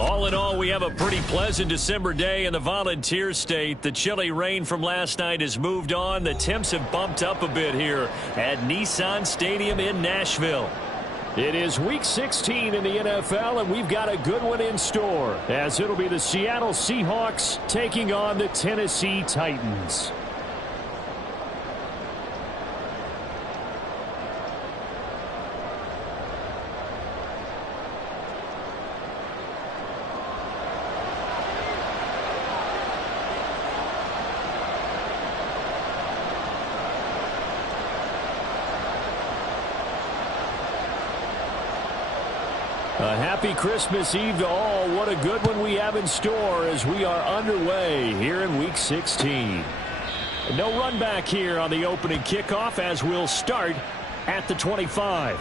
All in all, we have a pretty pleasant December day in the Volunteer State. The chilly rain from last night has moved on. The temps have bumped up a bit here at Nissan Stadium in Nashville. It is Week 16 in the NFL, and we've got a good one in store, as it'll be the Seattle Seahawks taking on the Tennessee Titans. A happy Christmas Eve to all. What a good one we have in store as we are underway here in Week 16. No run back here on the opening kickoff as we'll start at the 25.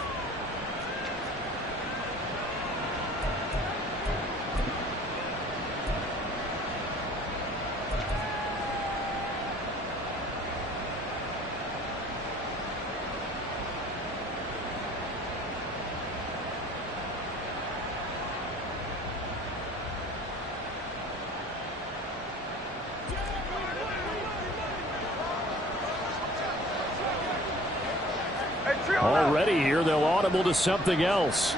Already here, they'll audible to something else.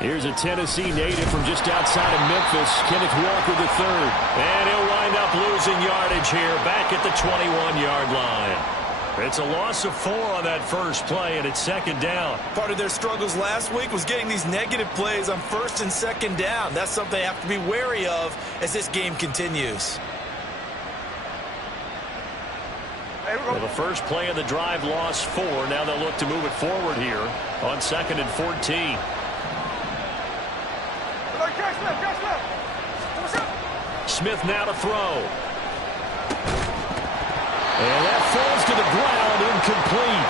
Here's a Tennessee native from just outside of Memphis, Kenneth Walker III. And he'll wind up losing yardage here back at the 21-yard line. It's a loss of 4 on that first play, and it's second down. Part of their struggles last week was getting these negative plays on first and second down. That's something they have to be wary of as this game continues. Well, the first play of the drive lost 4. Now they'll look to move it forward here on second and 14. Smith now to throw. And that falls to the ground, incomplete.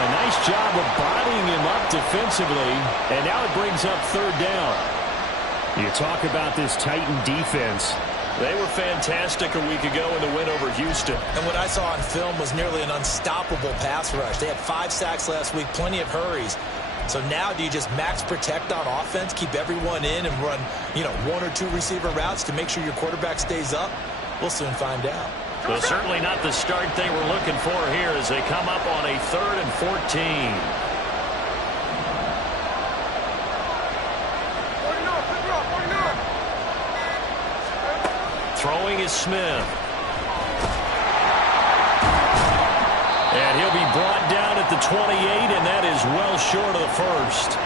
A nice job of bodying him up defensively, and now it brings up third down. You talk about this Titan defense. They were fantastic a week ago in the win over Houston. And what I saw on film was nearly an unstoppable pass rush. They had 5 sacks last week, plenty of hurries. So now do you just max protect on offense, keep everyone in, and run, 1 or 2 receiver routes to make sure your quarterback stays up? We'll soon find out. Well, certainly not the start they were looking for here as they come up on a 3rd and 14. Throwing is Smith. And he'll be brought down at the 28, and that is well short of the first.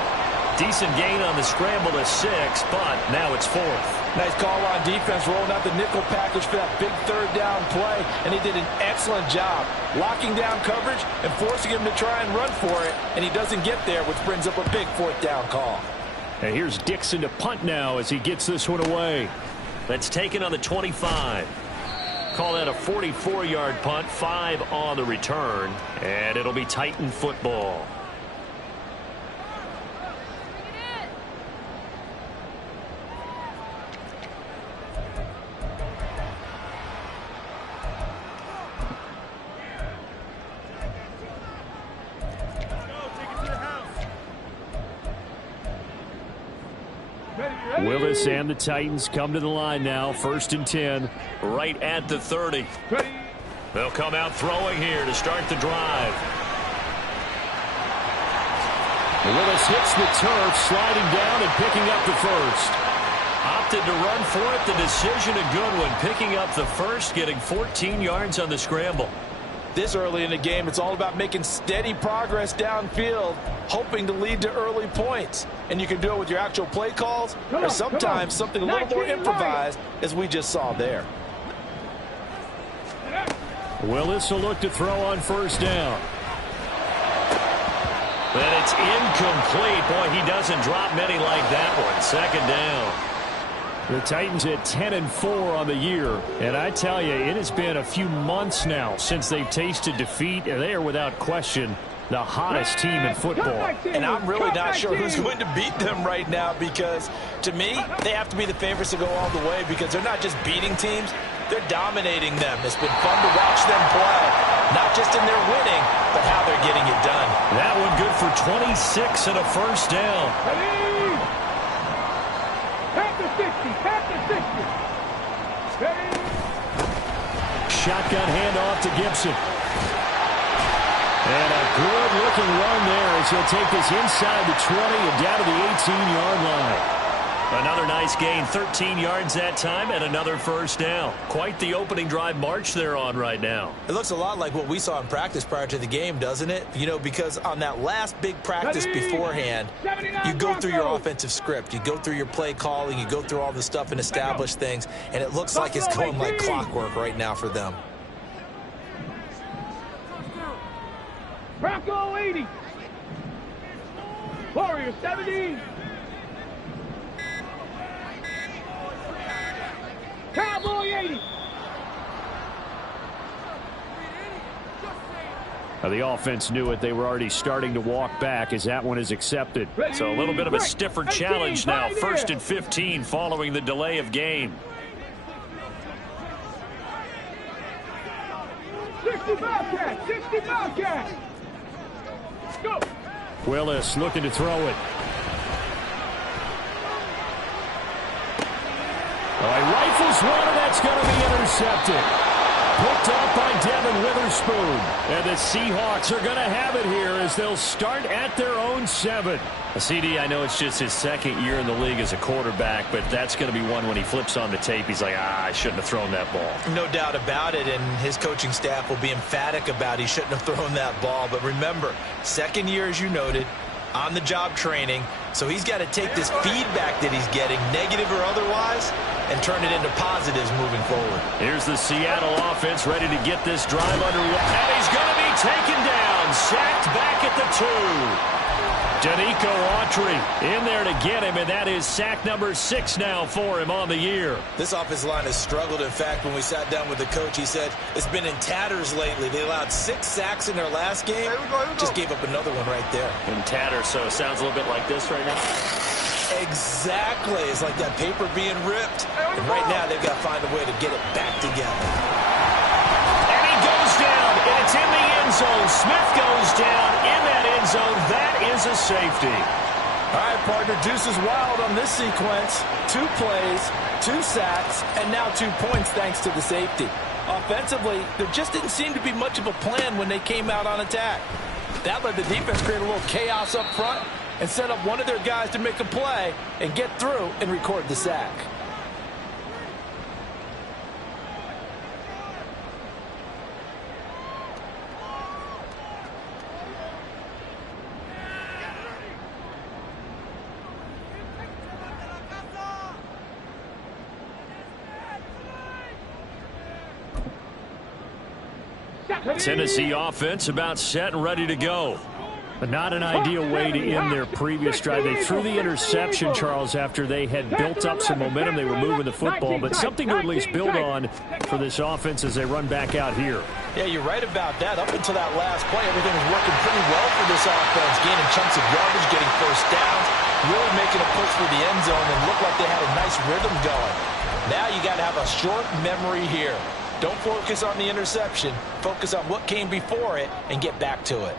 Decent gain on the scramble to 6, but now it's 4th. Nice call on defense, rolling out the nickel package for that big third down play, and he did an excellent job locking down coverage and forcing him to try and run for it, and he doesn't get there, which brings up a big 4th down call. And here's Dixon to punt now as he gets this one away. That's taken on the 25. Call that a 44-yard punt, 5 on the return, and it'll be Titan football. Willis and the Titans come to the line now, 1st and 10. Right at the 30. They'll come out throwing here to start the drive. Willis hits the turf, sliding down and picking up the first. Opted to run for it. The decision a good one. Picking up the first, getting 14 yards on the scramble. This early in the game, it's all about making steady progress downfield, hoping to lead to early points. And you can do it with your actual play calls, or sometimes something a little more improvised, as we just saw there. Willis will look to throw on 1st down. And it's incomplete. Boy, he doesn't drop many like that one. 2nd down. The Titans at 10-4 on the year. And I tell you, it has been a few months now since they've tasted defeat, and they are without question the hottest team in football. And I'm really not sure who's going to beat them right now, because to me, they have to be the favorites to go all the way, because they're not just beating teams, they're dominating them. It's been fun to watch them play. Not just in their winning, but how they're getting it done. That one good for 26 and a first down. Ready? Pass the 60. Pass the 60. Ready? Shotgun handoff to Gibson. And a good-looking run there as he'll take this inside the 20 and down to the 18-yard line. Another nice gain, 13 yards that time, and another first down. Quite the opening drive march they're on right now. It looks a lot like what we saw in practice prior to the game, doesn't it? You know, because on that last big practice beforehand, you go through your offensive script. You go through your play calling. You go through all the stuff and establish things. And it looks like it's going like clockwork right now for them. Bronco 80. Warrior 70. Cowboy 80. The offense knew it. They were already starting to walk back as that one is accepted. So a little bit of a stiffer challenge now. 1st and 15 following the delay of game. 60 Bobcat. 60 Bobcat. Go. Willis looking to throw it. Oh, he rifles one, and that's going to be intercepted. Picked up by Devin Witherspoon. And the Seahawks are going to have it here as they'll start at their own 7. CD, I know it's just his second year in the league as a quarterback, but that's going to be one when he flips on the tape. He's like, I shouldn't have thrown that ball. No doubt about it, and his coaching staff will be emphatic about he shouldn't have thrown that ball. But remember, second year, as you noted, on-the-job training, so he's got to take this feedback that he's getting, negative or otherwise, and turn it into positives moving forward. Here's the Seattle offense ready to get this drive underway. And he's going to be taken down, sacked back at the 2. Danico Autry in there to get him, and that is sack number 6 now for him on the year. This offensive line has struggled. In fact, when we sat down with the coach, he said it's been in tatters lately. They allowed 6 sacks in their last game. Here we go. Just gave up another one right there. In tatters, so it sounds a little bit like this right now. Exactly. It's like that paper being ripped. And right now, they've got to find a way to get it back together. And he goes down, and it's in the end zone. Smith goes down in that end zone. That is a safety. All right, partner, deuce is wild on this sequence. 2 plays, 2 sacks, and now 2 points thanks to the safety. Offensively, there just didn't seem to be much of a plan when they came out on attack. That let the defense create a little chaos up front and set up one of their guys to make a play and get through and record the sack. Tennessee offense about set and ready to go. But not an ideal way to end their previous drive. They threw the interception, Charles, after they had built up some momentum. They were moving the football, but something to at least build on for this offense as they run back out here. Yeah, you're right about that. Up until that last play, everything was working pretty well for this offense, gaining chunks of yardage, getting first downs, really making a push for the end zone, and looked like they had a nice rhythm going. Now you got to have a short memory here. Don't focus on the interception. Focus on what came before it and get back to it.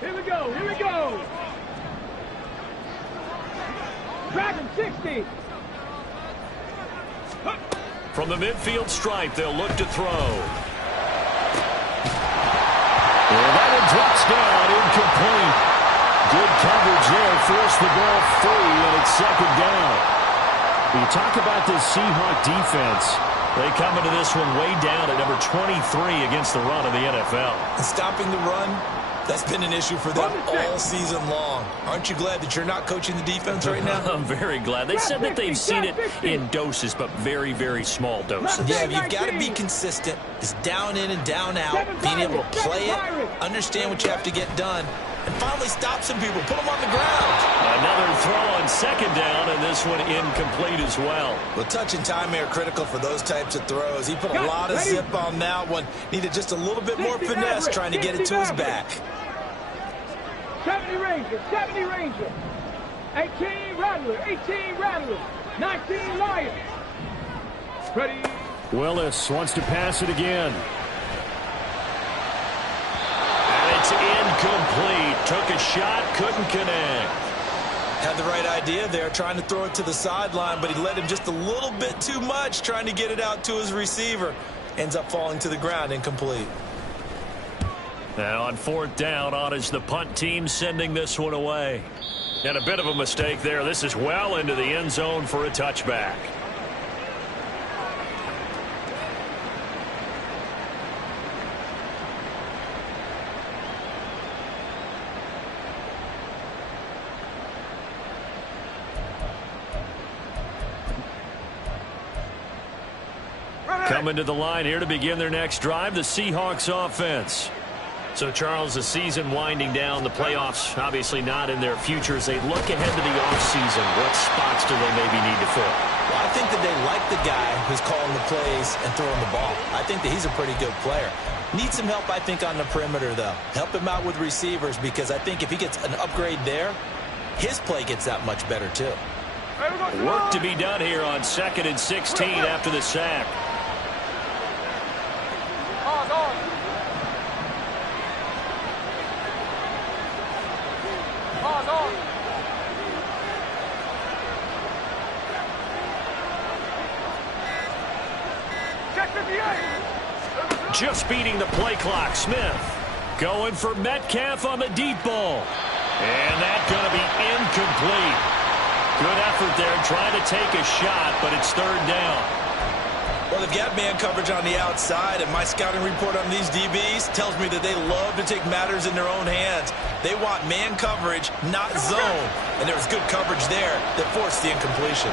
Here we go. Here we go. Dragon 60. From the midfield stripe, they'll look to throw. And that one drops down, incomplete. Good coverage there, forced the ball free, and it's 2nd down. You talk about this Seahawk defense. They come into this one way down at number 23 against the run of the NFL. And stopping the run, that's been an issue for them all season long. Aren't you glad that you're not coaching the defense right now? I'm very glad. They said that they've seen it in doses, but very, very small doses. Yeah, you've got to be consistent. It's down in and down out, being able to play it, understand what you have to get done, and finally stop some people. Put them on the ground. Another throw on second down, and this one incomplete as well. Well, touch and timing are critical for those types of throws. He put a lot of zip on that one. Needed just a little bit more finesse trying to get it to his back. 70 Ranger, 70 Ranger. 18 Rattler, 18 Rattler. 19 Lion. Ready. Willis wants to pass it again. And it's incomplete. Took a shot, couldn't connect. Had the right idea there, trying to throw it to the sideline, but he let him just a little bit too much, trying to get it out to his receiver. Ends up falling to the ground, incomplete. Now on fourth down, on is the punt team sending this one away. And a bit of a mistake there. This is well into the end zone for a touchback. Coming to the line here to begin their next drive, the Seahawks offense. So, Charles, the season winding down, the playoffs obviously not in their future. As they look ahead to the offseason, what spots do they maybe need to fill? Well, I think that they like the guy who's calling the plays and throwing the ball. I think that he's a pretty good player. Needs some help, I think, on the perimeter, though. Help him out with receivers, because I think if he gets an upgrade there, his play gets that much better, too. Work to be done here on 2nd and 16 after the sack. Just beating the play clock. Smith going for Metcalf on the deep ball. And that's going to be incomplete. Good effort there trying to take a shot, but it's third down. Well, they've got man coverage on the outside, and my scouting report on these DBs tells me that they love to take matters in their own hands. They want man coverage, not zone. And there was good coverage there that forced the incompletion.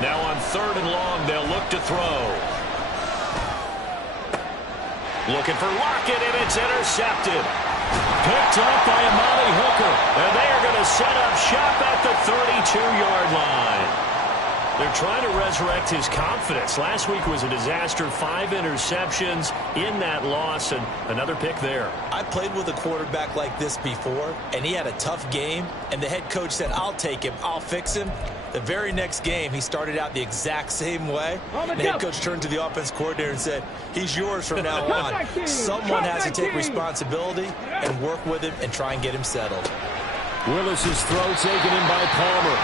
Now on 3rd and long, they'll look to throw. Looking for Lockett, and it's intercepted. Picked up by Amari Hooker. And they are going to set up shop at the 32-yard line. They're trying to resurrect his confidence. Last week was a disaster. 5 interceptions in that loss, and another pick there. I played with a quarterback like this before, and he had a tough game, and the head coach said, I'll take him, I'll fix him. The very next game, he started out the exact same way. And the head coach turned to the offense coordinator and said, he's yours from now on. Someone has to take responsibility and work with him and try and get him settled. Willis's throw taken in by Palmer.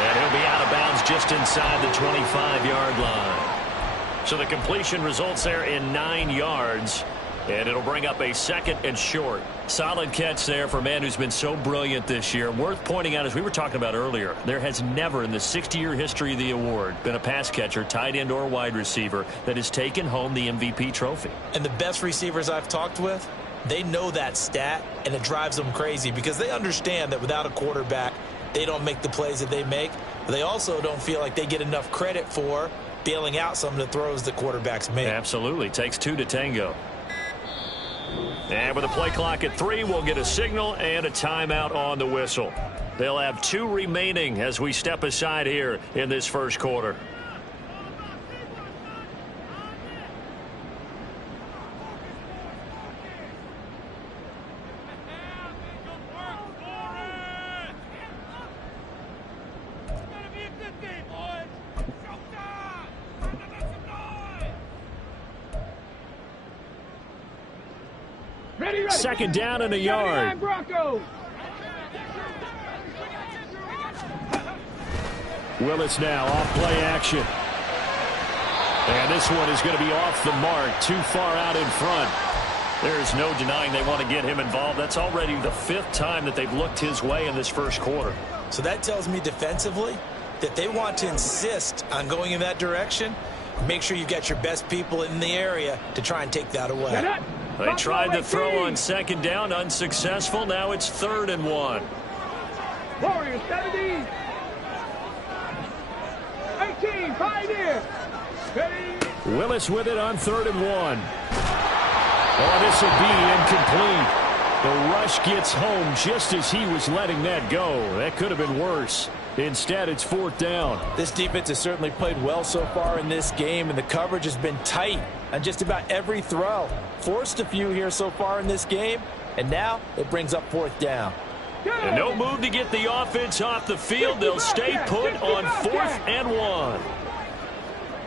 And he'll be out of bounds just inside the 25-yard line. So the completion results there in 9 yards. And it'll bring up a 2nd and short. Solid catch there for a man who's been so brilliant this year. Worth pointing out, as we were talking about earlier, there has never in the 60-year history of the award been a pass catcher, tight end or wide receiver that has taken home the MVP trophy. And the best receivers I've talked with, they know that stat, and it drives them crazy because they understand that without a quarterback, they don't make the plays that they make. But they also don't feel like they get enough credit for bailing out some of the throws that quarterbacks make. Absolutely. Takes 2 to tango. And with the play clock at 3, we'll get a signal and a timeout on the whistle. They'll have 2 remaining as we step aside here in this first quarter. Second down and a yard. Willis now off play action. And this one is going to be off the mark, too far out in front. There's no denying they want to get him involved. That's already the 5th time that they've looked his way in this first quarter. So that tells me defensively that they want to insist on going in that direction. Make sure you get your best people in the area to try and take that away. They tried the throw on second down, unsuccessful. Now it's 3rd and 1. Warriors 70. 18, pioneer. Ready. Willis with it on 3rd and 1. Oh, this will be incomplete. The rush gets home just as he was letting that go. That could have been worse. Instead, it's 4th down. This defense has certainly played well so far in this game, and the coverage has been tight on just about every throw. Forced a few here so far in this game, and now it brings up 4th down. And no move to get the offense off the field. They'll stay put on 4th and 1.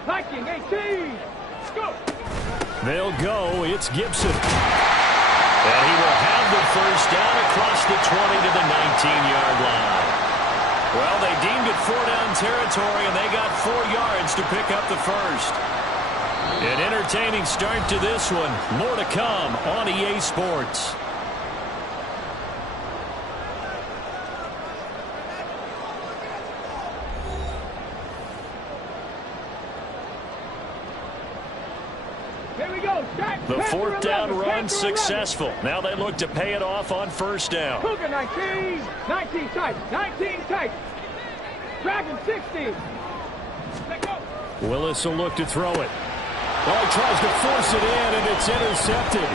Viking 18. Go. They'll go. It's Gibson. And he will have the 1st down across the 20 to the 19-yard line. Well, they deemed it 4-down territory, and they got 4 yards to pick up the 1st. An entertaining start to this one. More to come on EA Sports. Here we go. The 4th down run successful. Now they look to pay it off on 1st down. Cougar 19. 19 tight. 19 tight. Dragon 60. Let go. Willis will look to throw it. Oh, he tries to force it in, and it's intercepted.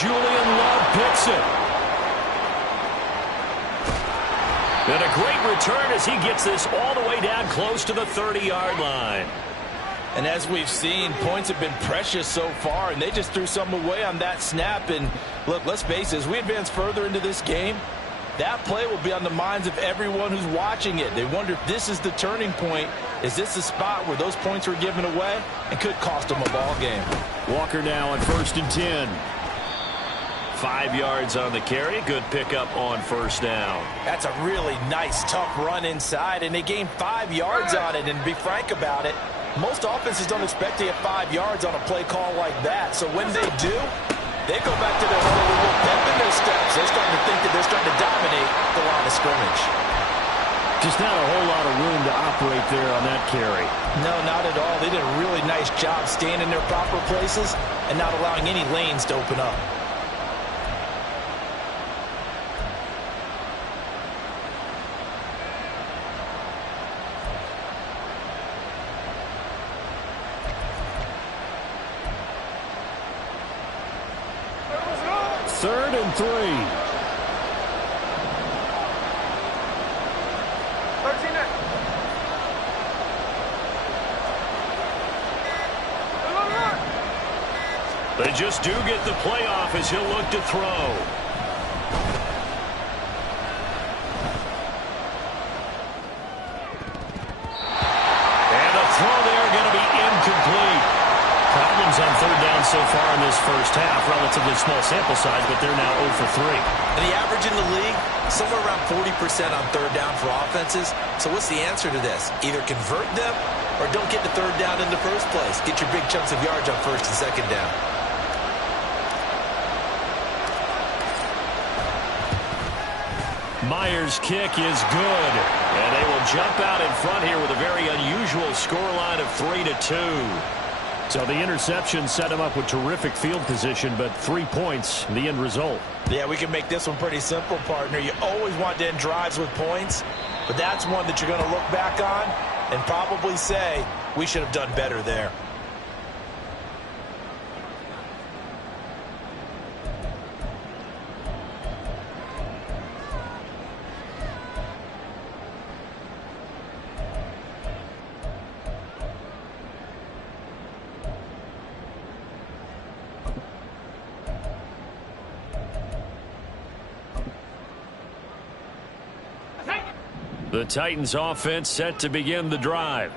Julian Love picks it. And a great return as he gets this all the way down close to the 30-yard line. And as we've seen, points have been precious so far, and they just threw some away on that snap. And look, let's face it, as we advance further into this game, that play will be on the minds of everyone who's watching it. They wonder if this is the turning point. Is this the spot where those points were given away and could cost them a ball game? Walker now on 1st and 10. 5 yards on the carry. Good pickup on 1st down. That's a really nice, tough run inside, and they gained 5 yards on it. And to be frank about it, most offenses don't expect to get 5 yards on a play call like that. So when they do, they go back to their huddle with a little pep in their steps. They're starting to think that they're starting to dominate the line of scrimmage. Just not a whole lot of room to operate there on that carry. No, not at all. They did a really nice job staying in their proper places and not allowing any lanes to open up. Third and 3. They just do get the playoff as he'll look to throw. And a throw there going to be incomplete. Problems on 3rd down so far in this first half. Relatively small sample size, but they're now 0 for 3. And the average in the league, somewhere around 40% on 3rd down for offenses. So what's the answer to this? Either convert them or don't get to 3rd down in the first place. Get your big chunks of yards on 1st and 2nd down. Myers' kick is good. And they will jump out in front here with a very unusual scoreline of 3-2. So the interception set him up with terrific field position, but 3 points, the end result. Yeah, we can make this one pretty simple, partner. You always want to end drives with points, but that's one that you're going to look back on and probably say, we should have done better there. The Titans offense set to begin the drive.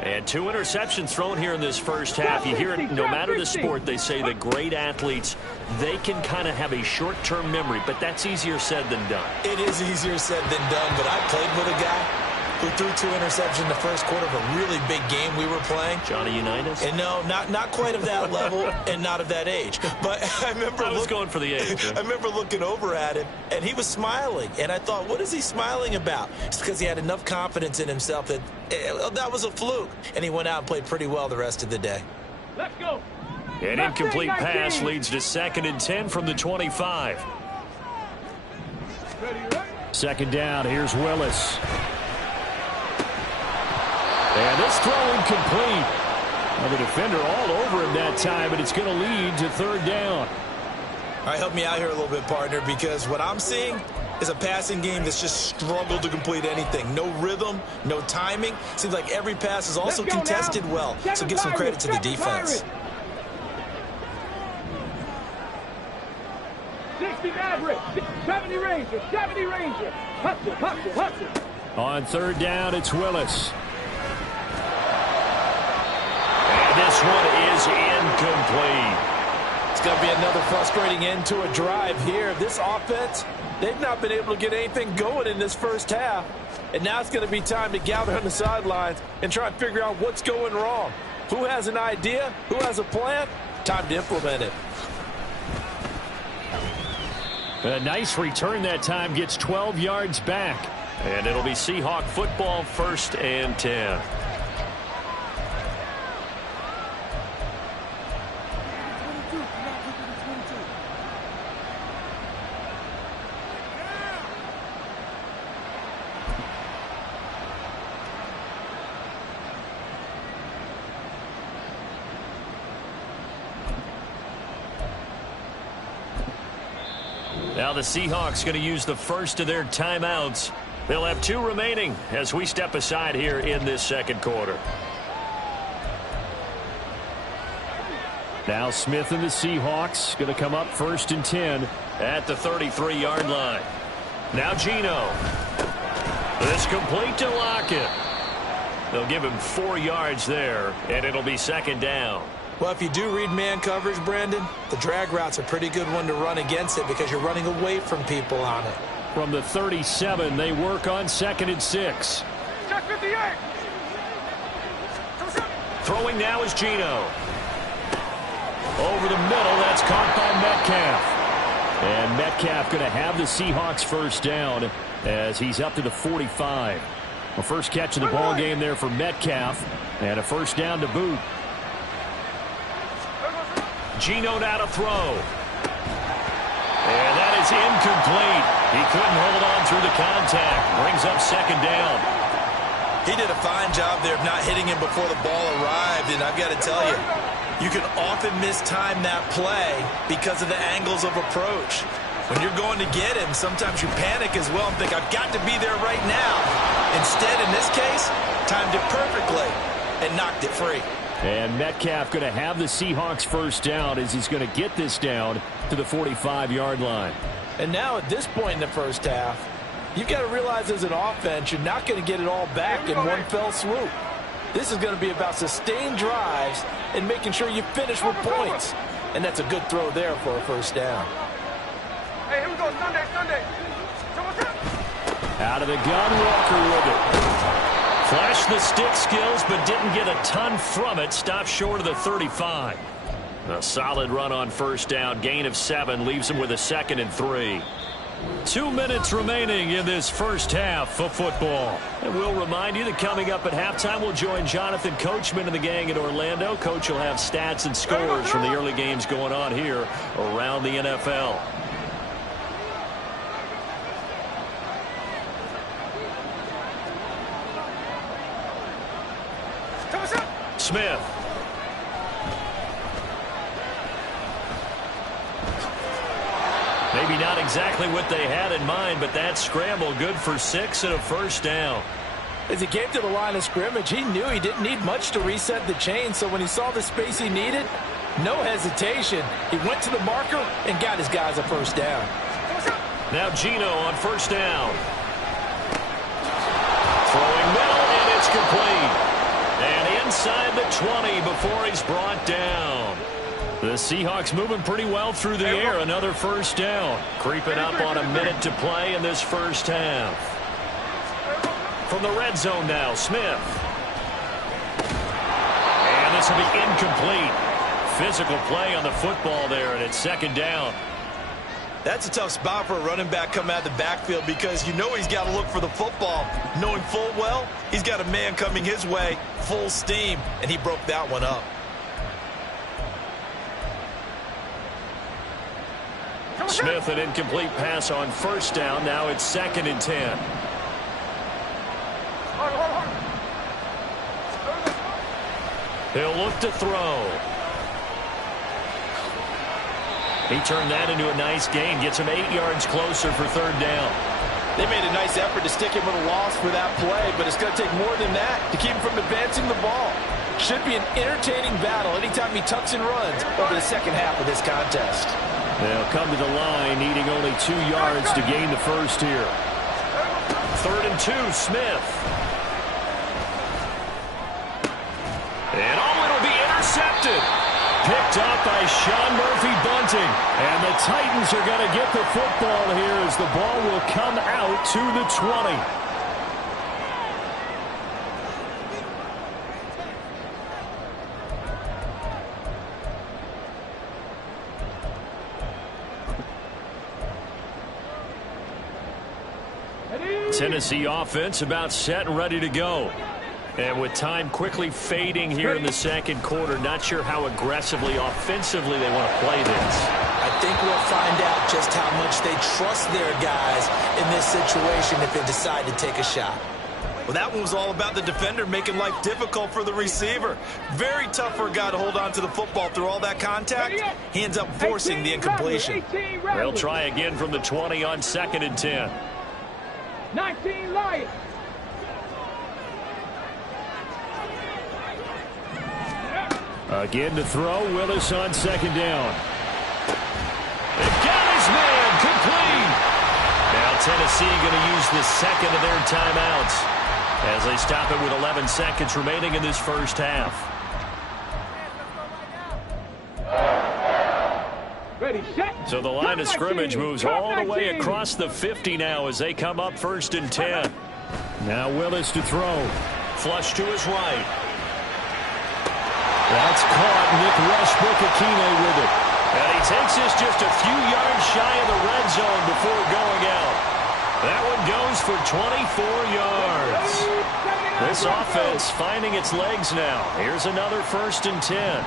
And 2 interceptions thrown here in this first half. You hear it, no matter the sport, they say that great athletes, they can kind of have a short-term memory, but that's easier said than done. It is easier said than done, but I played with a guy who threw 2 interceptions in the first quarter of a really big game we were playing. Johnny Unitas? And no, not quite of that level and not of that age. But I remember I was going for the age. I remember looking over at him, and he was smiling. And I thought, what is he smiling about? It's because he had enough confidence in himself that that was a fluke. And he went out and played pretty well the rest of the day. Let's go. An incomplete pass leads to 2nd and 10 from the 25. Second down, here's Willis. And this throw incomplete. Well, the defender all over him that time, but it's going to lead to 3rd down. All right, help me out here a little bit, partner, because what I'm seeing is a passing game that's just struggled to complete anything. No rhythm, no timing. Seems like every pass is also contested well, so give some credit to the defense. 60 Maverick, 70 Ranger, 70 Ranger. Hustle, hustle, hustle. On 3rd down, it's Willis. And this one is incomplete. It's going to be another frustrating end to a drive here. This offense, they've not been able to get anything going in this first half. And now it's going to be time to gather on the sidelines and try and figure out what's going wrong. Who has an idea? Who has a plan? Time to implement it. A nice return that time, gets 12 yards back. And it'll be Seahawk football, 1st and 10. Now the Seahawks going to use the first of their timeouts. They'll have 2 remaining as we step aside here in this 2nd quarter. Now Smith and the Seahawks going to come up 1st and 10 at the 33-yard line. Now Geno. This complete to Lockett. They'll give him 4 yards there, and it'll be 2nd down. Well, if you do read man coverage, Brandon, the drag route's a pretty good one to run against it because you're running away from people on it. From the 37, they work on 2nd and 6. Check 58. Throwing now is Geno. Over the middle, that's caught by Metcalf. And Metcalf going to have the Seahawks 1st down as he's up to the 45. The first catch of the ball game there for Metcalf, and a 1st down to boot. Geno now to throw. And that is incomplete. He couldn't hold on through the contact. Brings up 2nd down. He did a fine job there of not hitting him before the ball arrived, and I've got to tell you, you can often mistime that play because of the angles of approach. When you're going to get him, sometimes you panic as well and think, I've got to be there right now. Instead, in this case, timed it perfectly and knocked it free. And Metcalf going to have the Seahawks 1st down as he's going to get this down to the 45-yard line. And now at this point in the first half, you've got to realize as an offense, you're not going to get it all back in one fell swoop. This is going to be about sustained drives and making sure you finish with points. And that's a good throw there for a 1st down. Hey, here we go. Sunday. Out of the gun, Walker with it. Flashed the stick skills, but didn't get a ton from it. Stopped short of the 35. A solid run on 1st down. Gain of 7 leaves him with a 2nd and 3. 2 minutes remaining in this first half of football. And we'll remind you that coming up at halftime, we'll join Jonathan Coachman and the gang in Orlando. Coach will have stats and scores from the early games going on here around the NFL. Smith. Maybe not exactly what they had in mind, but that scramble good for 6 and a 1st down. As he came to the line of scrimmage, he knew he didn't need much to reset the chain, so when he saw the space he needed, no hesitation. He went to the marker and got his guys a 1st down. Now Geno on 1st down. Throwing middle, and it's complete. And inside the 20 before he's brought down. The Seahawks moving pretty well through the air. Another 1st down. Creeping up on a minute to play in this first half. From the red zone now, Smith. And this will be incomplete. Physical play on the football there, and it's 2nd down. That's a tough spot for a running back coming out of the backfield because you know he's got to look for the football. Knowing full well, he's got a man coming his way, full steam, and he broke that one up. Smith, an incomplete pass on first down. Now it's 2nd and 10. He'll look to throw. He turned that into a nice gain. Gets him 8 yards closer for 3rd down. They made a nice effort to stick him with a loss for that play, but it's going to take more than that to keep him from advancing the ball. Should be an entertaining battle anytime he tucks and runs over the second half of this contest. They'll come to the line, needing only 2 yards to gain the first here. 3rd and 2, Smith. And it'll be intercepted. Picked up by Sean Murphy-Bunting. And the Titans are going to get the football here as the ball will come out to the 20. Tennessee offense about set and ready to go. And with time quickly fading here in the second quarter, not sure how aggressively, offensively they want to play this. I think we'll find out just how much they trust their guys in this situation if they decide to take a shot. Well, that one was all about the defender making life difficult for the receiver. Very tough for a guy to hold on to the football through all that contact. He ends up forcing the incompletion. They'll try again from the 20 on 2nd and 10. 19 Lions. Again to throw. Willis on 2nd down. They've got his man. Complete. Now Tennessee going to use the second of their timeouts as they stop it with 11 seconds remaining in this first half. Ready, set. So the line of scrimmage moves all the way across the 50 now as they come up 1st and 10. Now Willis to throw. Flush to his right. That's caught. Nick Westbrook-Akine with it. And he takes this just a few yards shy of the red zone before going out. That one goes for 24 yards. This offense finding its legs now. Here's another 1st and 10.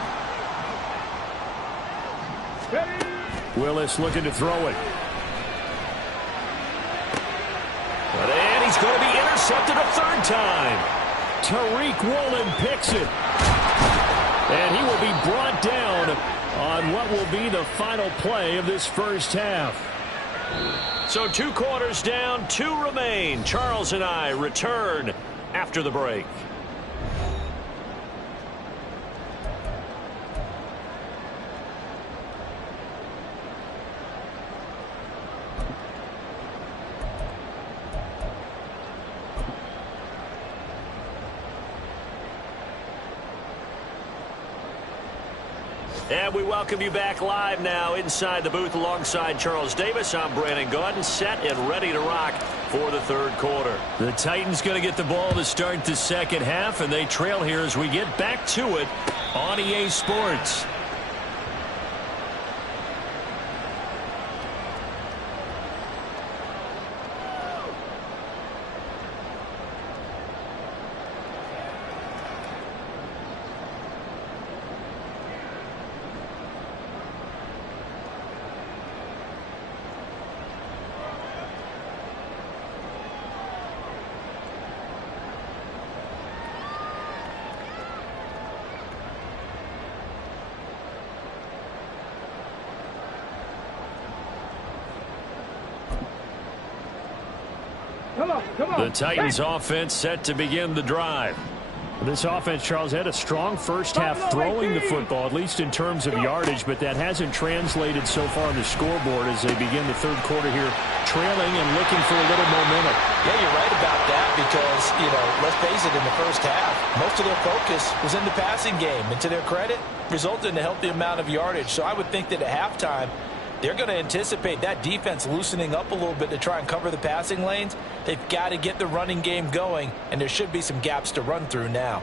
Willis looking to throw it. And he's going to be intercepted a 3rd time. Tariq Woolen picks it. And he will be brought down on what will be the final play of this first half. So 2 quarters down, 2 remain. Charles and I return after the break. And we welcome you back live now inside the booth alongside Charles Davis. I'm Brandon Gaudin, set and ready to rock for the 3rd quarter. The Titans going to get the ball to start the second half, and they trail here as we get back to it on EA Sports. The Titans offense set to begin the drive. This offense, Charles, had a strong first half throwing the football, at least in terms of yardage, but that hasn't translated so far on the scoreboard as they begin the 3rd quarter here, trailing and looking for a little momentum. Yeah, you're right about that because, let's face it, in the first half, most of their focus was in the passing game. And to their credit, resulted in a healthy amount of yardage. So I would think that at halftime, they're going to anticipate that defense loosening up a little bit to try and cover the passing lanes. They've got to get the running game going, and there should be some gaps to run through now.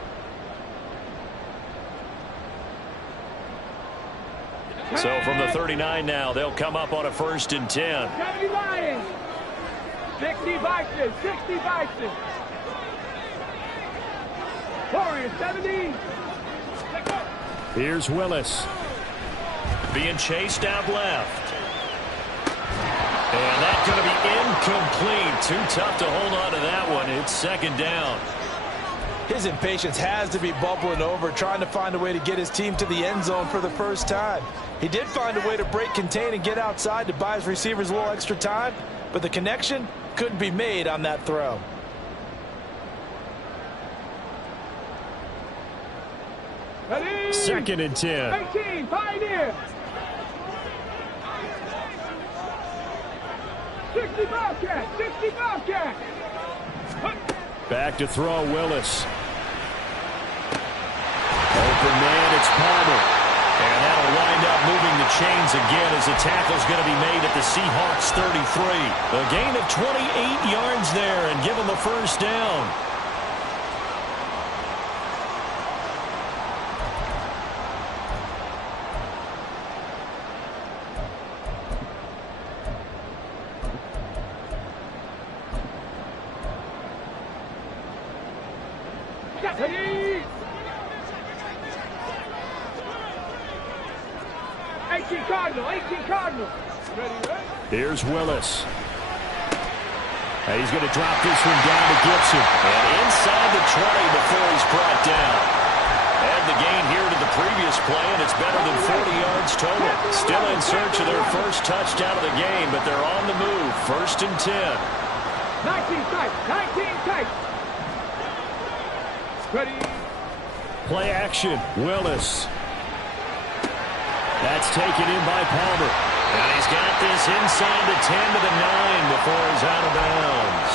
So from the 39 now, they'll come up on a 1st and 10. 70 Lions. 60 Vikings. 60 Vikings. Warriors 70. Here's Willis. Being chased out left. And that's going to be incomplete. Too tough to hold on to that one. It's second down. His impatience has to be bubbling over, trying to find a way to get his team to the end zone for the first time. He did find a way to break contain and get outside to buy his receivers a little extra time, but the connection couldn't be made on that throw. Ready? Second and 10. 18, Pioneer. 60 Bobcat, 60 Bobcat. Back to throw, Willis. Open man, it's Palmer. And that'll wind up moving the chains again as the tackle's going to be made at the Seahawks 33. A gain of 28 yards there and give them a first down. Ready? 18 Cardinal, 18 Cardinal. Ready? Here's Willis. And he's going to drop this one down to Gibson. And inside the 20 before he's brought down. Add the gain here to the previous play, and it's better than 40 yards total. Still in search of their first touchdown of the game, but they're on the move. First and 10. 19 tight, 19 tight. Ready? Play action. Willis. That's taken in by Palmer. And he's got this inside the 10 to the 9 before he's out of bounds.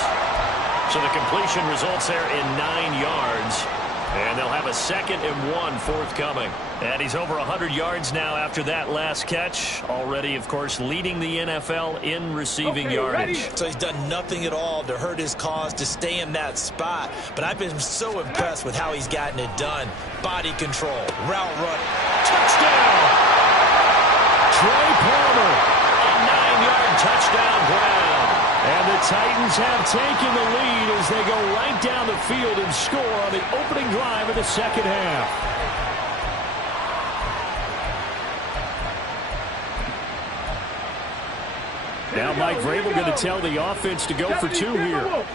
So the completion results there in 9 yards. And they'll have a 2nd and 1 forthcoming. And he's over 100 yards now after that last catch. Already, of course, leading the NFL in receiving yardage. So he's done nothing at all to hurt his cause, to stay in that spot. But I've been so impressed with how he's gotten it done. Body control, route run, touchdown! Trey Palmer, a 9-yard touchdown grab. And the Titans have taken the lead as they go right down the field and score on the opening drive of the second half. Now Mike Vrabel going to tell the offense to go for 2 here.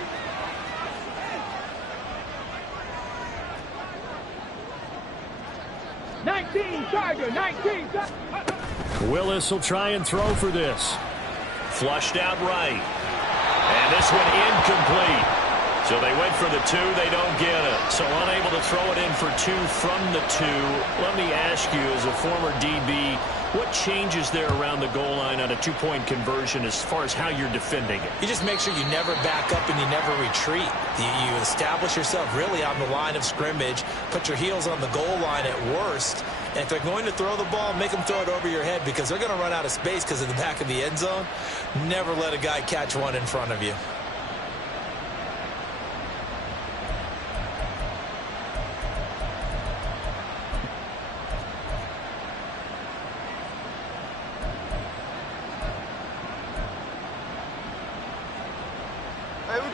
Willis will try and throw for this. Flushed out right. And this one incomplete. So they went for the 2. They don't get it. So unable to throw it in for 2 from the 2. Let me ask you, as a former DB, what changes there around the goal line on a 2-point conversion as far as how you're defending it? You just make sure you never back up and you never retreat. You establish yourself really on the line of scrimmage, put your heels on the goal line at worst, and if they're going to throw the ball, make them throw it over your head because they're going to run out of space because of the back of the end zone. Never let a guy catch one in front of you.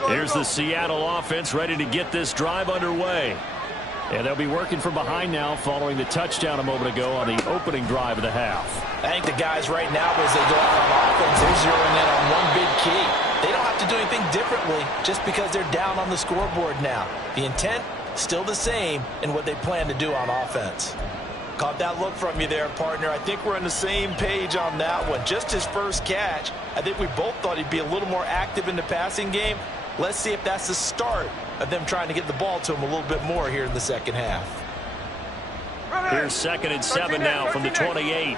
Here's the Seattle offense ready to get this drive underway. And they'll be working from behind now following the touchdown a moment ago on the opening drive of the half. I think the guys right now, as they go out on offense, they're zeroing in on one big key. They don't have to do anything differently just because they're down on the scoreboard now. The intent, still the same in what they plan to do on offense. Caught that look from you there, partner. I think we're on the same page on that one. Just his first catch. I think we both thought he'd be a little more active in the passing game. Let's see if that's the start of them trying to get the ball to him a little bit more here in the second half. Here's 2nd and 7 now from the 28.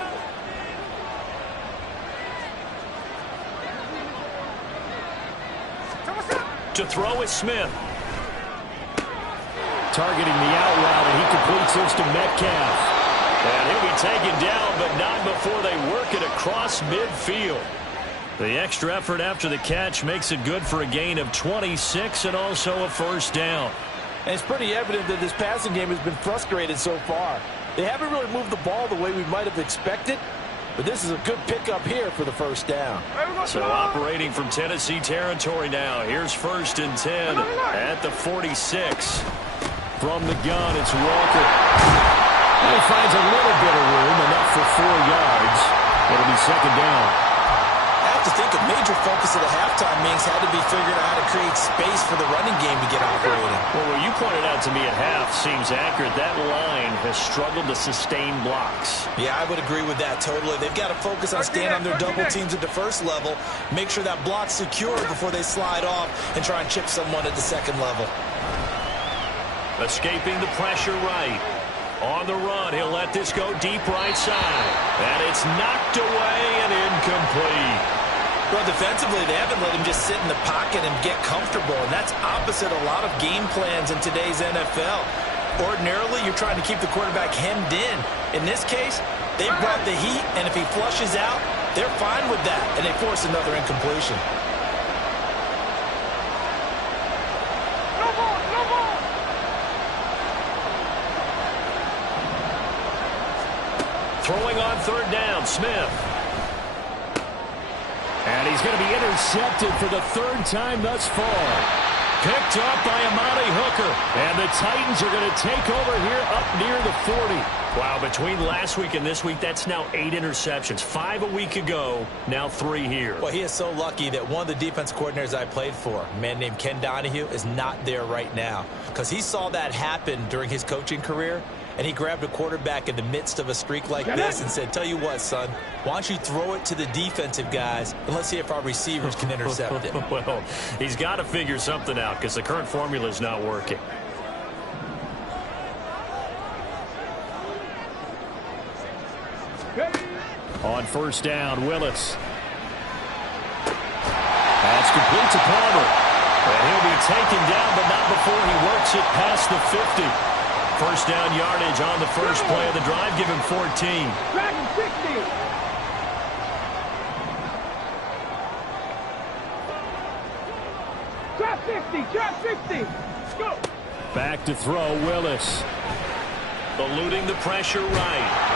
To throw is Smith. Targeting the out route, and he completes this to Metcalf. And he'll be taken down, but not before they work it across midfield. The extra effort after the catch makes it good for a gain of 26 and also a first down. And it's pretty evident that this passing game has been frustrated so far. They haven't really moved the ball the way we might have expected, but this is a good pickup here for the first down. So operating from Tennessee territory now. Here's 1st and 10 at the 46. From the gun, it's Walker. And he finds a little bit of room, enough for 4 yards. It'll be second down. have to think a major focus of the halftime meetings had to be figuring out how to create space for the running game to get operating. Well, what you pointed out to me at half seems accurate. That line has struggled to sustain blocks. Yeah, I would agree with that totally. They've got to focus on staying on their double teams at the first level, make sure that block's secure before they slide off and try and chip someone at the second level. Escaping the pressure right. On the run, he'll let this go deep right side. And it's knocked away and incomplete. Well, defensively, they haven't let him just sit in the pocket and get comfortable, and that's opposite a lot of game plans in today's NFL. Ordinarily, you're trying to keep the quarterback hemmed in. In this case, they brought the heat, and if he flushes out, they're fine with that, and they force another incompletion. Throwing on third down, Smith. And he's going to be intercepted for the third time thus far. Picked up by Amani Hooker. And the Titans are going to take over here up near the 40. Wow, between last week and this week, that's now 8 interceptions. 5 a week ago, now 3 here. Well, he is so lucky that one of the defense coordinators I played for, a man named Ken Donahue, is not there right now. Because he saw that happen during his coaching career, and he grabbed a quarterback in the midst of a streak like this and said, tell you what, son, why don't you throw it to the defensive guys, and let's see if our receivers can intercept it. Well, he's got to figure something out because the current formula is not working. On first down, Willis. That's complete to Palmer. And he'll be taken down, but not before he works it past the 50. First down yardage on the first play of the drive. Give him 14. Dragon 60. Drop 50. Drop 50. Go. Back to throw, Willis. Eluding the pressure right.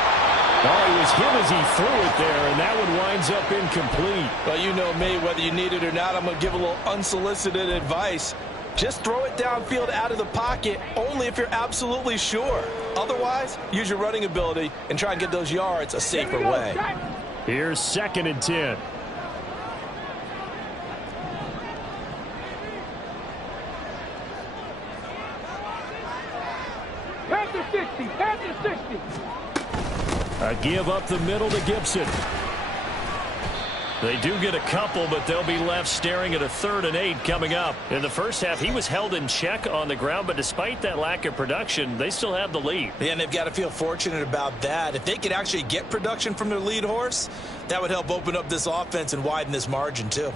Oh, it was him as he threw it there, and that one winds up incomplete. Well, you know me, whether you need it or not, I'm going to give a little unsolicited advice. Just throw it downfield out of the pocket only if you're absolutely sure. Otherwise, use your running ability and try and get those yards a safer way. Here's 2nd and 10. Panther 60. Panther 60. A give up the middle to Gibson. They do get a couple, but they'll be left staring at a 3rd and 8 coming up. In the first half, he was held in check on the ground, but despite that lack of production, they still have the lead. Yeah, and they've got to feel fortunate about that. If they could actually get production from their lead horse, that would help open up this offense and widen this margin too.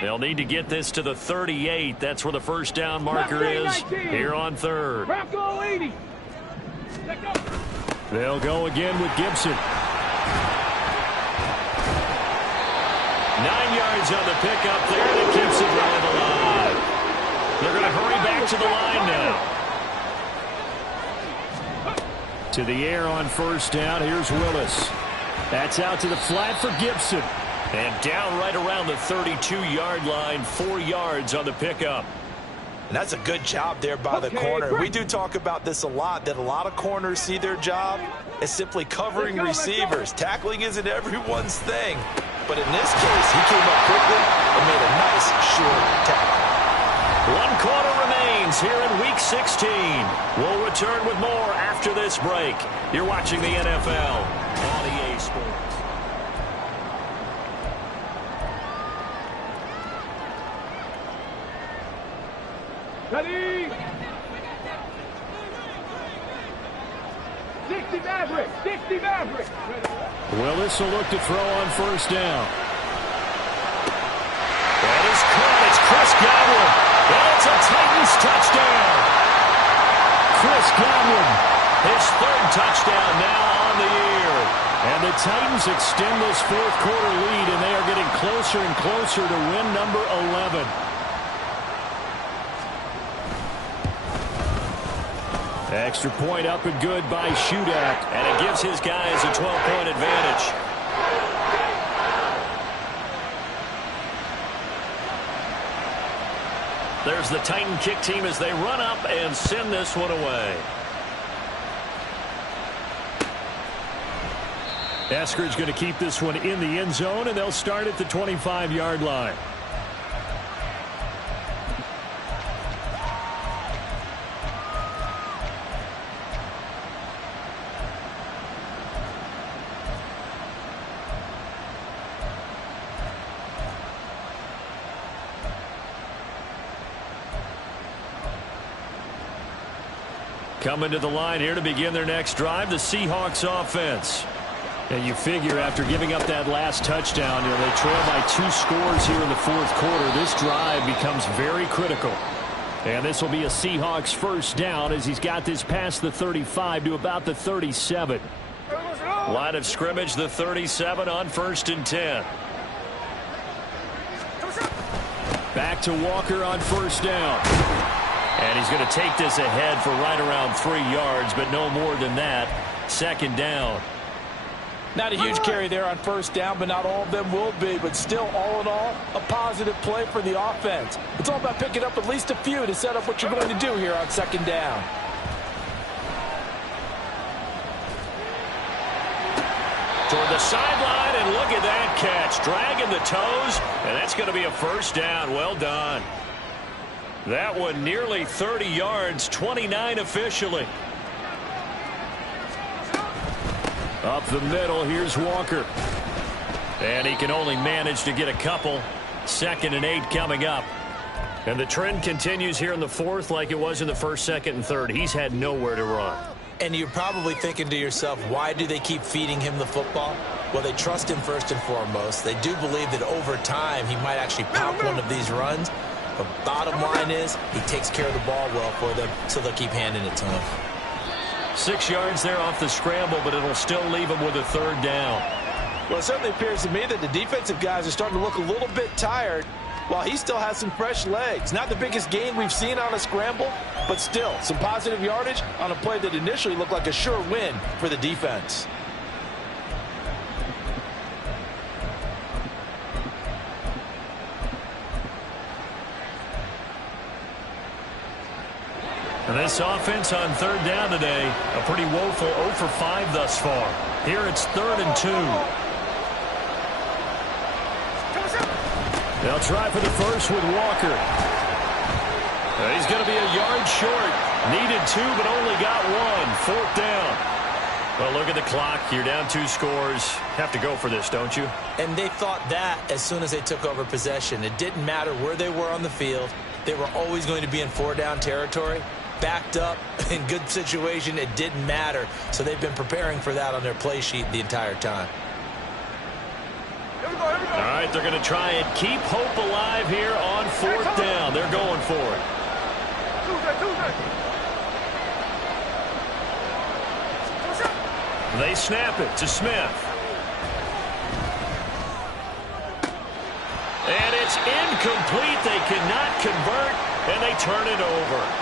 They'll need to get this to the 38. That's where the first down marker is here on 3rd. Bronco 80. They'll go again with Gibson. 9 yards on the pickup there. That keeps the drive alive. They're going to hurry back to the line now. To the air on first down. Here's Willis. That's out to the flat for Gibson. And down right around the 32-yard line, 4 yards on the pickup. And that's a good job there by the corner. We do talk about this a lot, that a lot of corners see their job as simply covering receivers. Tackling isn't everyone's thing. But in this case, he came up quickly and made a nice short tackle. 1 quarter remains here in Week 16. We'll return with more after this break. You're watching the NFL on EA Sports. Ready? 60 Maverick. 60 Maverick. Willis will look to throw on first down. That is caught. It's Chris Godwin. And it's a Titans touchdown. Chris Godwin. His 3rd touchdown now on the year. And the Titans extend this 4th quarter lead, and they are getting closer and closer to win number 11. Extra point up and good by Shudak. And it gives his guys a 12-point advantage. There's the Titan kick team as they run up and send this one away. Eskridge going to keep this one in the end zone, and they'll start at the 25-yard line. Coming to the line here to begin their next drive, the Seahawks offense. And you figure after giving up that last touchdown, they trail by 2 scores here in the fourth quarter. This drive becomes very critical. And this will be a Seahawks first down as he's got this past the 35 to about the 37. Line of scrimmage, the 37 on 1st and 10. Back to Walker on first down. And he's going to take this ahead for right around 3 yards, but no more than that. 2nd down. Not a huge carry there on first down, but not all of them will be. But still, all in all, a positive play for the offense. It's all about picking up at least a few to set up what you're going to do here on 2nd down. Toward the sideline, and look at that catch. Dragging the toes, and that's going to be a first down. Well done. That one nearly 30 yards, 29 officially. Up the middle, here's Walker. And he can only manage to get a couple. 2nd and 8 coming up. And the trend continues here in the fourth like it was in the first, second, and third. He's had nowhere to run. And you're probably thinking to yourself, why do they keep feeding him the football? Well, they trust him first and foremost. They do believe that over time he might actually pop one of these runs. But bottom line is he takes care of the ball well for them, so they'll keep handing it to him. 6 yards there off the scramble, but it'll still leave him with a 3rd down. Well, it certainly appears to me that the defensive guys are starting to look a little bit tired while he still has some fresh legs. Not the biggest gain we've seen on a scramble, but still some positive yardage on a play that initially looked like a sure win for the defense. And this offense on 3rd down today, a pretty woeful 0 for 5 thus far. Here it's 3rd and 2. They'll try for the first with Walker. He's going to be a yard short. Needed 2, but only got 1. 4th down. Well, look at the clock. You're down 2 scores. Have to go for this, don't you? And they thought that as soon as they took over possession. It didn't matter where they were on the field. They were always going to be in 4-down territory. Backed up, in good situation, it didn't matter. So they've been preparing for that on their play sheet the entire time. All right, they're going to try and keep hope alive here on 4th down. They're going for it. They snap it to Smith. And it's incomplete. They cannot convert, and they turn it over.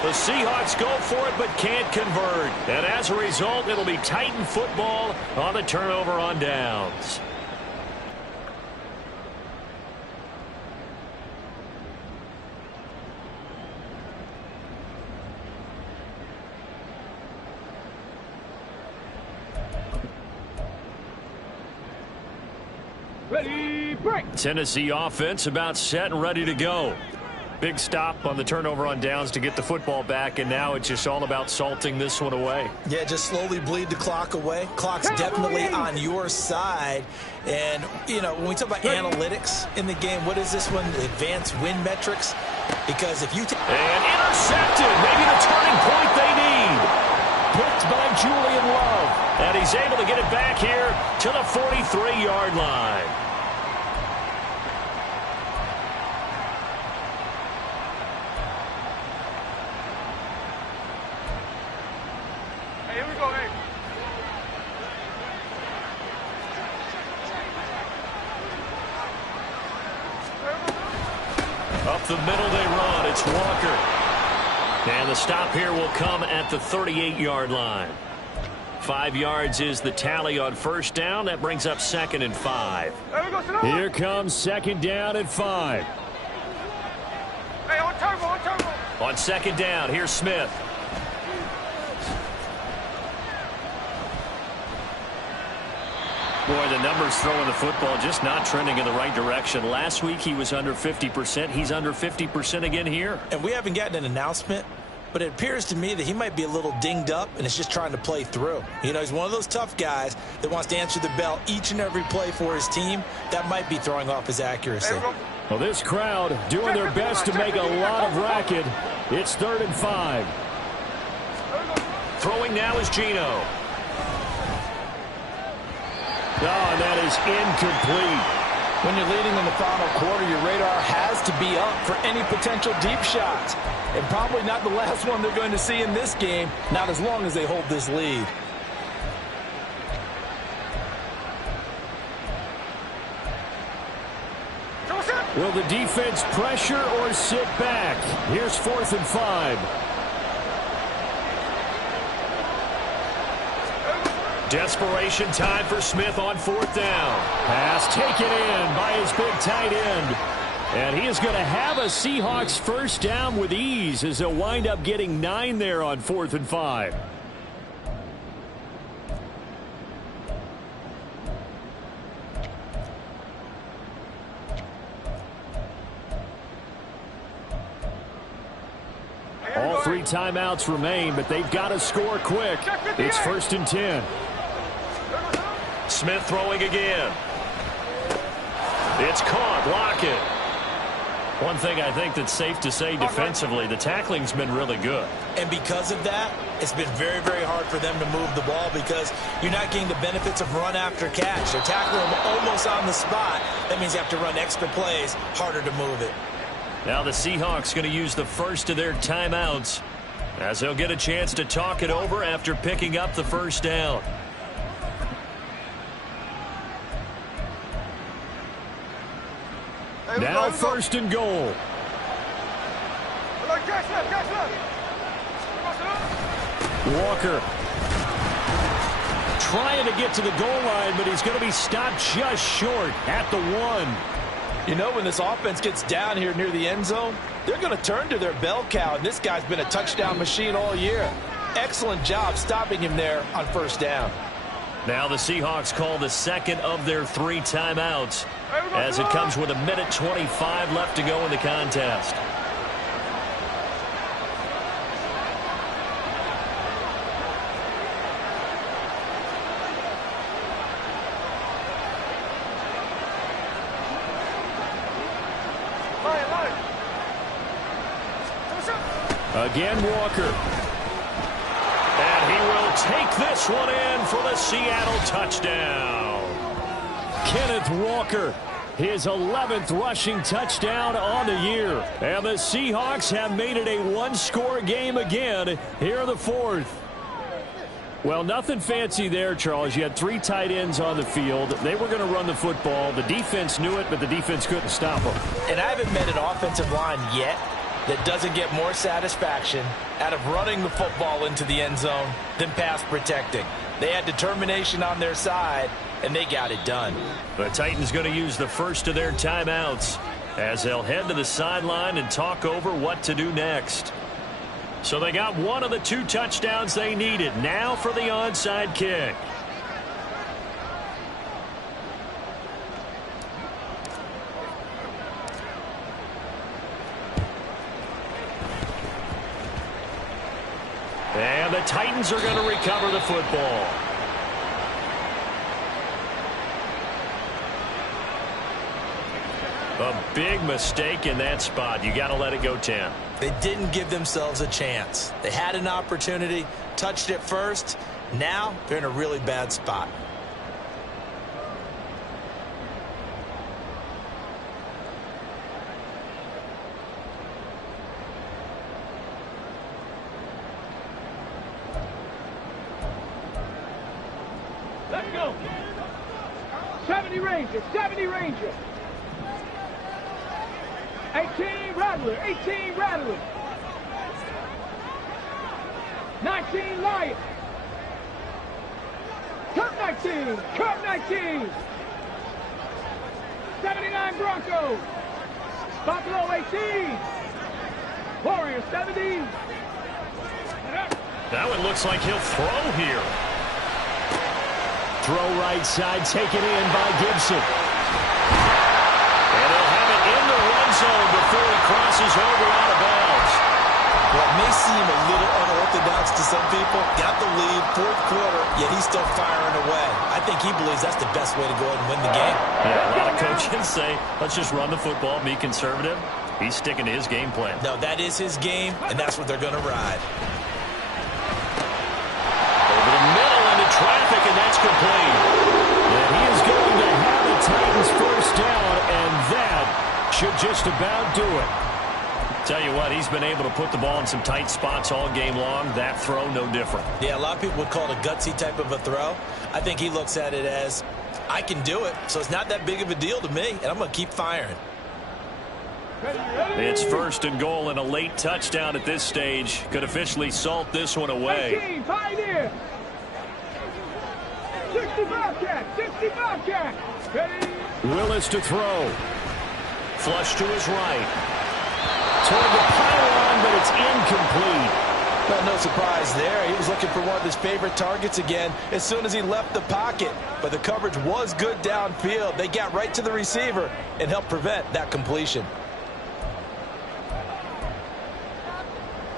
The Seahawks go for it but can't convert. And as a result, it'll be Titan football on the turnover on downs. Ready, break. Tennessee offense about set and ready to go. Big stop on the turnover on downs to get the football back, and now it's just all about salting this one away. Yeah, just slowly bleed the clock away. Clock's definitely on your side. And, when we talk about analytics in the game, what is this one? Advanced win metrics? Because if you... And intercepted. Maybe the turning point they need. Picked by Julian Love. And he's able to get it back here to the 43-yard line. Up the middle they run. It's Walker. And the stop here will come at the 38-yard line. 5 yards is the tally on first down. That brings up 2nd and 5. Here comes 2nd down at 5. Hey, On second down, here's Smith. Boy, the numbers throwing the football just not trending in the right direction. Last week he was under 50%. He's under 50% again here. And we haven't gotten an announcement, but it appears to me that he might be a little dinged up and is just trying to play through. You know, he's one of those tough guys that wants to answer the bell each and every play for his team. That might be throwing off his accuracy. Well, this crowd doing their best to make a lot of racket. It's 3rd and 5. Throwing now is Geno. Oh, and that is incomplete. When you're leading in the final quarter, your radar has to be up for any potential deep shots. And probably not the last one they're going to see in this game, not as long as they hold this lead. Will the defense pressure or sit back? Here's 4th and 5. Desperation time for Smith on 4th down. Pass taken in by his big tight end. And he is going to have a Seahawks first down with ease as they'll wind up getting 9 there on 4th and 5. All 3 timeouts remain, but they've got to score quick. It's 1st and 10. Smith throwing again. It's caught. Lockett. One thing I think that's safe to say defensively, the tackling's been really good. And because of that, it's been very, very hard for them to move the ball because you're not getting the benefits of run after catch. They're tackling them almost on the spot. That means you have to run extra plays, harder to move it. Now the Seahawks going to use the first of their timeouts as they'll get a chance to talk it over after picking up the first down. Now 1st and goal. Walker trying to get to the goal line, but he's going to be stopped just short at the 1. You know, when this offense gets down here near the end zone, they're going to turn to their bell cow, and this guy's been a touchdown machine all year. Excellent job stopping him there on 1st down. Now the Seahawks call the second of their 3 timeouts as it comes with 1:25 left to go in the contest. Again, Walker. And he will take this one in for the Seattle touchdown. Kenneth Walker, his 11th rushing touchdown on the year. And the Seahawks have made it a 1-score game again here in the 4th. Well, nothing fancy there, Charles. You had 3 tight ends on the field. They were going to run the football. The defense knew it, but the defense couldn't stop them. And I haven't met an offensive line yet that doesn't get more satisfaction out of running the football into the end zone than pass protecting. They had determination on their side, and they got it done. The Titans going to use the first of their timeouts as they'll head to the sideline and talk over what to do next. So they got one of the 2 touchdowns they needed. Now for the onside kick. And the Titans are going to recover the football. A big mistake in that spot. You got to let it go 10. They didn't give themselves a chance. They had an opportunity, touched it first. Now they're in a really bad spot. Let's go. 70 Ranger, 70 Ranger. 18 Rattler, 18 Rattler. 19 Lion. Cup 19, Cup 19. 79 Broncos. Buffalo 18. Warrior 70. Now it looks like he'll throw here. Throw right side, taken in by Gibson. And they'll have it in the red zone before he crosses over out of bounds. Well, it may seem a little unorthodox to some people. Got the lead, fourth quarter, yet he's still firing away. I think he believes that's the best way to go ahead and win the game. Yeah, a lot of coaches say, let's just run the football, be conservative. He's sticking to his game plan. No, that is his game, and that's what they're going to ride. Over the middle into traffic, and that's complete. And he is going to have the Titans first down, and that should just about do it. Tell you what, he's been able to put the ball in some tight spots all game long. That throw, no different. Yeah, a lot of people would call it a gutsy type of a throw. I think he looks at it as, I can do it, so it's not that big of a deal to me, and I'm going to keep firing. It's first and goal and a late touchdown at this stage. Could officially salt this one away. 19, Pioneer. 65 cat, 65 cat. Ready? Willis to throw. Flush to his right. Toward the pylon, but it's incomplete. Well, no surprise there. He was looking for one of his favorite targets again as soon as he left the pocket. But the coverage was good downfield. They got right to the receiver and helped prevent that completion.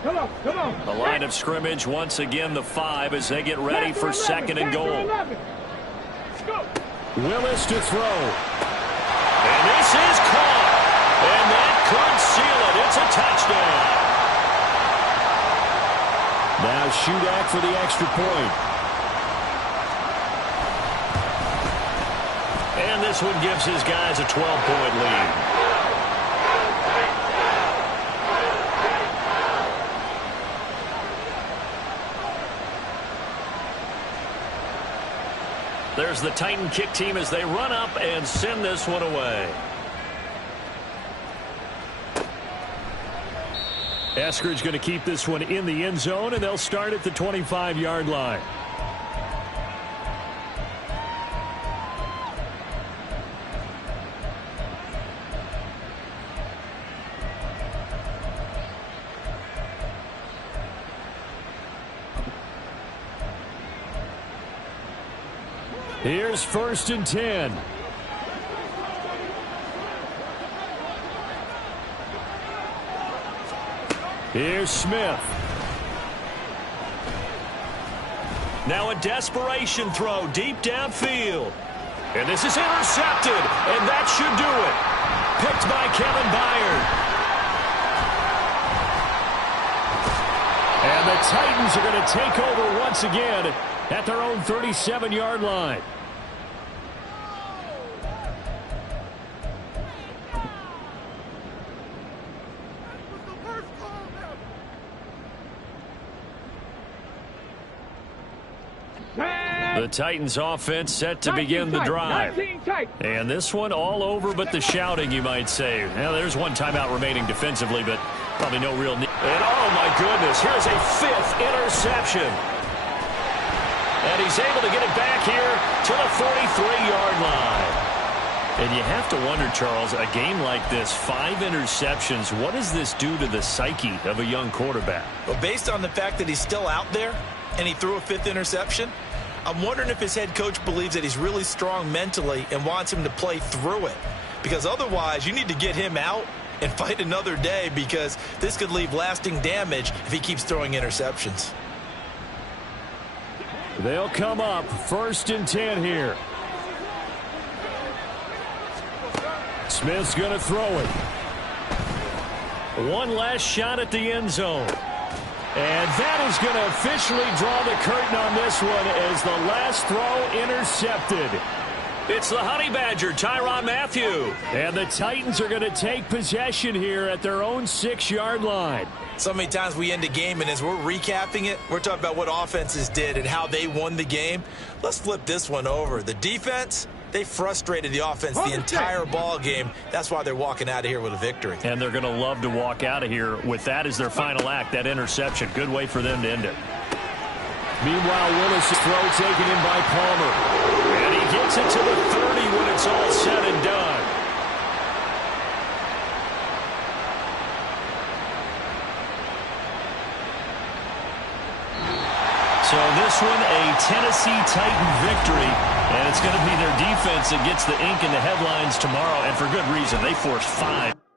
Come on, come on. The line of scrimmage once again the 5 as they get ready for second and goal. Go. Willis to throw. And this is caught. And that could seal it. It's a touchdown. Now Shudak for the extra point. And this one gives his guys a 12-point lead. There's the Titan kick team as they run up and send this one away. Eskridge going to keep this one in the end zone, and they'll start at the 25-yard line. Here's first and 10. Here's Smith. Now a desperation throw deep downfield. And this is intercepted, and that should do it. Picked by Kevin Byard. And the Titans are going to take over once again at their own 37-yard line. The Titans offense set to begin the drive. And this one all over but the shouting, you might say. Now, there's one timeout remaining defensively, but probably no real need. And oh, my goodness, here's a 5th interception. And he's able to get it back here to the 43-yard line. And you have to wonder, Charles, a game like this, 5 interceptions, what does this do to the psyche of a young quarterback? Well, based on the fact that he's still out there and he threw a 5th interception, I'm wondering if his head coach believes that he's really strong mentally and wants him to play through it. Because otherwise, you need to get him out and fight another day, because this could leave lasting damage if he keeps throwing interceptions. They'll come up first and 10 here. Smith's going to throw it. One last shot at the end zone. And that is going to officially draw the curtain on this one as the last throw intercepted. It's the Honey Badger, Tyrann Mathieu. And the Titans are going to take possession here at their own 6-yard line. So many times we end a game, and as we're recapping it, we're talking about what offenses did and how they won the game. Let's flip this one over. The defense, they frustrated the offense the entire ball game. That's why they're walking out of here with a victory. And they're going to love to walk out of here with that as their final act, that interception. Good way for them to end it. Meanwhile, Willis' throw taken in by Palmer. And he gets it to the 30 when it's all said and done. one a Tennessee Titan victory, and it's going to be their defense that gets the ink in the headlines tomorrow, and for good reason. They forced 5.